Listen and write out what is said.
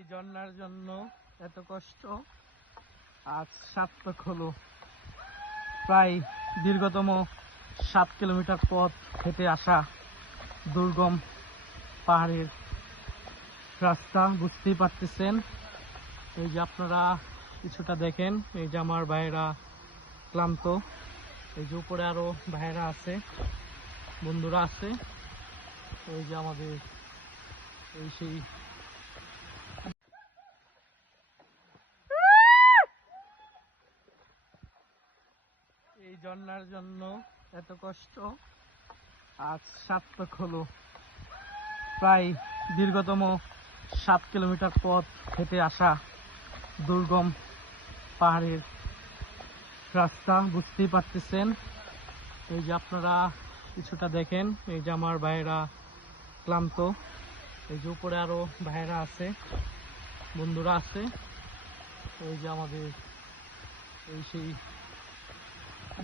এই ঝর্ণার জন্য এত কষ্ট আজ সার্থক হলো। প্রায় দীর্ঘতম 7 কিলোমিটার পথ হেঁটে আসা দুর্গম পাহাড়ের রাস্তা, বুঝতেই পারতেছেন। এই যে আপনারা কিছুটা দেখেন, এই যে আমার ভাইয়েরা ক্লান্ত, এই যে উপরে আরো ভাইয়েরা আছে, বন্ধুরা আছে। এই যে আমাদের সেই এই ঝর্ণার জন্য এত কষ্ট আজ সার্থক হলো। প্রায় দীর্ঘতম 7 কিলোমিটার পথ হেঁটে আসা দুর্গম পাহাড়ের রাস্তা, বুঝতেই পারতেছেন। এই যে আপনারা কিছুটা দেখেন, এই যে আমার ভাইয়েরা ক্লান্ত, এই যে উপরে আরো ভাইয়েরা আছে, বন্ধুরা আছে। এই যে আমাদের সেই